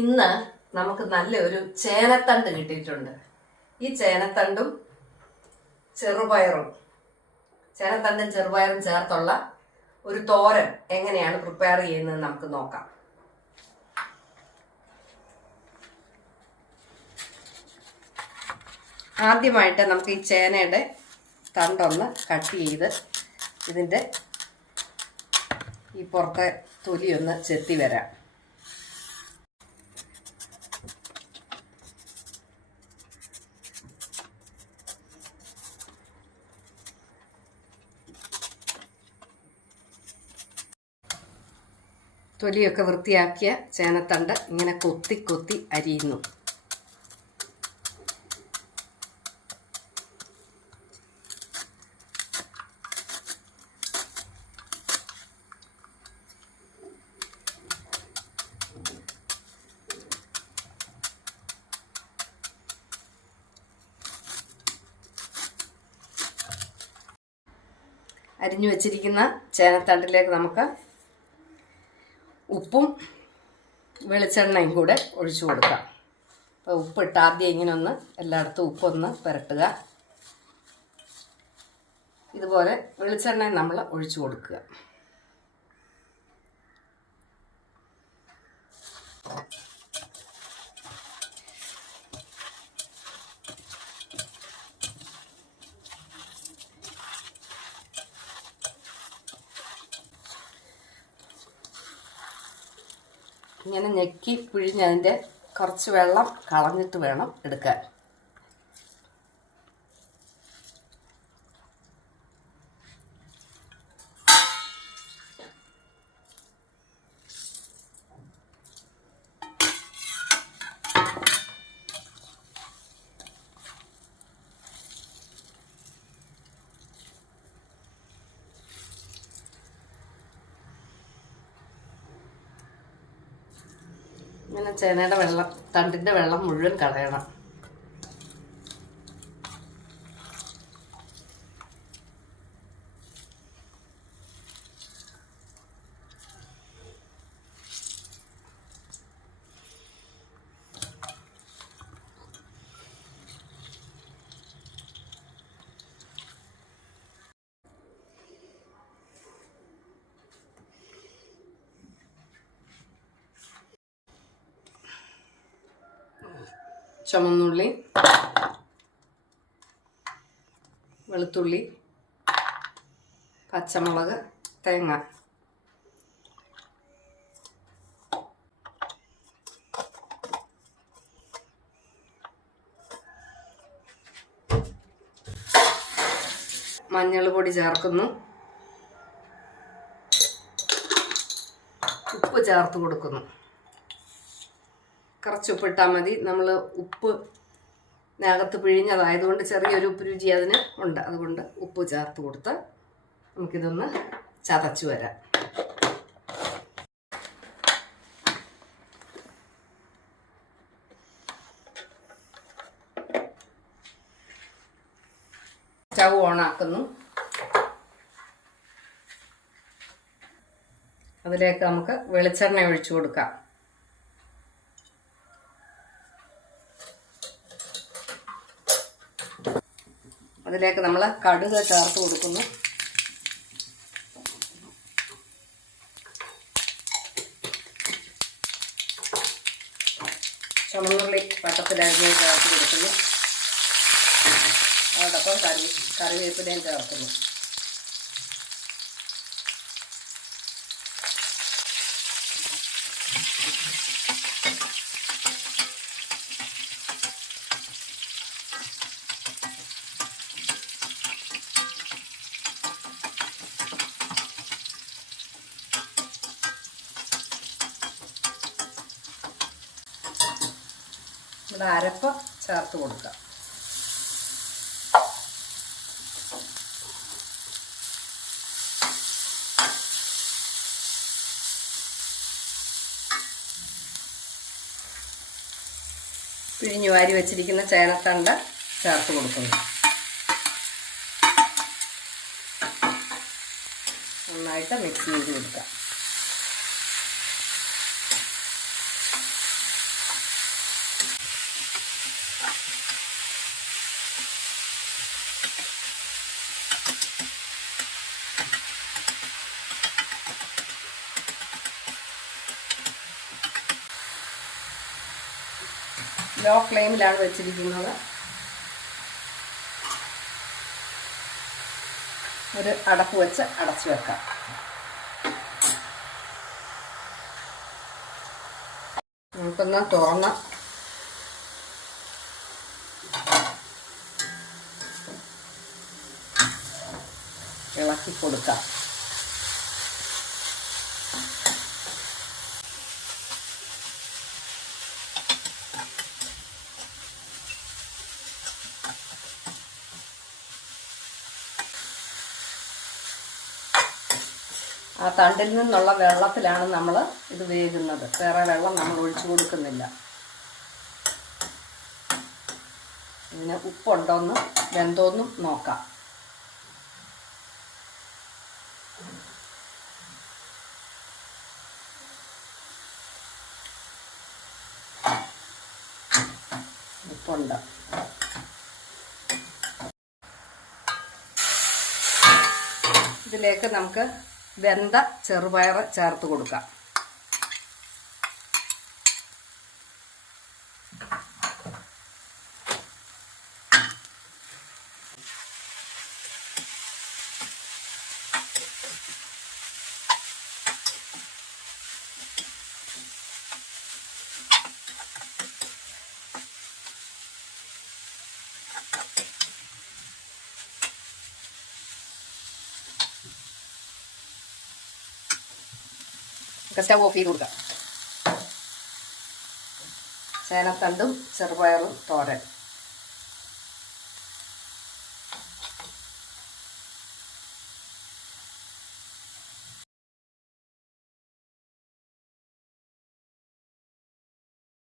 ഇന്ന് നമുക്ക് നല്ലൊരു ചേനത്തണ്ട് കിട്ടിയിട്ടുണ്ട്. ഈ ചേനത്തണ്ടും ചെറുപയറും. ചേനത്തണ്ടും ചെറുപയറും ചേർത്തുള്ള ഒരു തോരൻ എങ്ങനെയാണ് പ്രിപ്പയർ ചെയ്യുന്നത് നമുക്ക് നോക്കാം. ആദ്യമായിട്ട് നമുക്ക് ഈ ചേനയുടെ തണ്ടൊന്ന് കട്ട് ചെയ്ത് ഇതിന്റെ ഈ പുറത്തെ തൊലിയൊന്ന് ചെത്തി വരാം. തൊലിയൊക്കെ വൃത്തിയാക്കിയ ചേനത്തണ്ട് ഇങ്ങനെ കൊത്തി കൊത്തി അരിയുന്നു. അരിഞ്ഞു വച്ചിരിക്കുന്ന ചേനത്തണ്ടിലേക്ക് നമുക്ക് ഉപ്പും വെളിച്ചെണ്ണയും കൂടെ ഒഴിച്ചു കൊടുക്കാം. അപ്പോൾ ഉപ്പിട്ട് ആദ്യം ഇങ്ങനെ ഒന്ന് എല്ലായിടത്തും ഉപ്പൊന്ന് പുരട്ടുക. ഇതുപോലെ വെളിച്ചെണ്ണയും നമ്മൾ ഒഴിച്ചു കൊടുക്കുക. ഇങ്ങനെ ഞെക്കി പിഴിഞ്ഞ് അതിന്റെ കുറച്ച് വെള്ളം കളഞ്ഞിട്ട് വേണം എടുക്കാൻ. ഇങ്ങനെ ചേനയുടെ വെള്ളം തണ്ടിന്റെ വെള്ളം മുഴുവൻ കളയണം. ചുമന്നുള്ളി വെളുത്തുള്ളി പച്ചമുളക് തേങ്ങ. മഞ്ഞൾ പൊടി ചേർക്കുന്നു. ഉപ്പ് ചേർത്ത് കൊടുക്കുന്നു. കുറച്ച് ഉപ്പിട്ടാൽ മതി. നമ്മൾ ഉപ്പ് നേകത്ത് പിഴിഞ്ഞതായതുകൊണ്ട് ചെറിയൊരു ഉപ്പ് രുചി അതിന് ഉണ്ട്. അതുകൊണ്ട് ഉപ്പ് ചേർത്ത് കൊടുത്ത് നമുക്കിതൊന്ന് ചതച്ചു വരാം. സ്റ്റൗ ഓണാക്കുന്നു. അതിലേക്ക് നമുക്ക് വെളിച്ചെണ്ണ ഒഴിച്ചു കൊടുക്കാം. അതിലേക്ക് നമ്മൾ കടുക് ചേർത്ത് കൊടുക്കുന്നു. ചുമന്നുള്ളി വട്ടത്തിലരിഞ്ഞ് ചേർത്ത് കൊടുക്കുന്നു. അതോടൊപ്പം കറി കറിവേപ്പിലയും ചേർക്കുന്നു. ഇവിടെ അരപ്പ് ചേർത്ത് കൊടുക്കാം പിഴിഞ്ഞു വാരി വെച്ചിരിക്കുന്ന ചേനത്തണ്ട് ചേർത്ത് കൊടുക്കുന്നു. നന്നായിട്ട് മിക്സ് ചെയ്ത് കൊടുക്കാം ലോ ഫ്ലെയിമിലാണ് വെച്ചിരിക്കുന്നത്. ഒരു അടപ്പ് വെച്ച് അടച്ചു വെക്കാം. നമുക്കൊന്ന് തുറന്ന്. ഇളക്കി കൊടുക്കാം. ആ തണ്ടിൽ നിന്നുള്ള വെള്ളത്തിലാണ് നമ്മൾ ഇത് വേകുന്നത് വേറെ വെള്ളം നമ്മൾ ഒഴിച്ചു കൊടുക്കുന്നില്ല. ഇതിന് ഉപ്പുണ്ടോന്ന് വെന്തോന്നും നോക്കാം. ഉപ്പുണ്ട്. ഇതിലേക്ക് നമുക്ക് വെന്ത ചെറുപയർ ചേർത്ത് കൊടുക്കാം. നമുക്ക് സ്റ്റവ് ഓഫ് ചെയ്ത് കൊടുക്കാം. ചേനത്തണ്ടും ചെറുപയറും തോരൻ.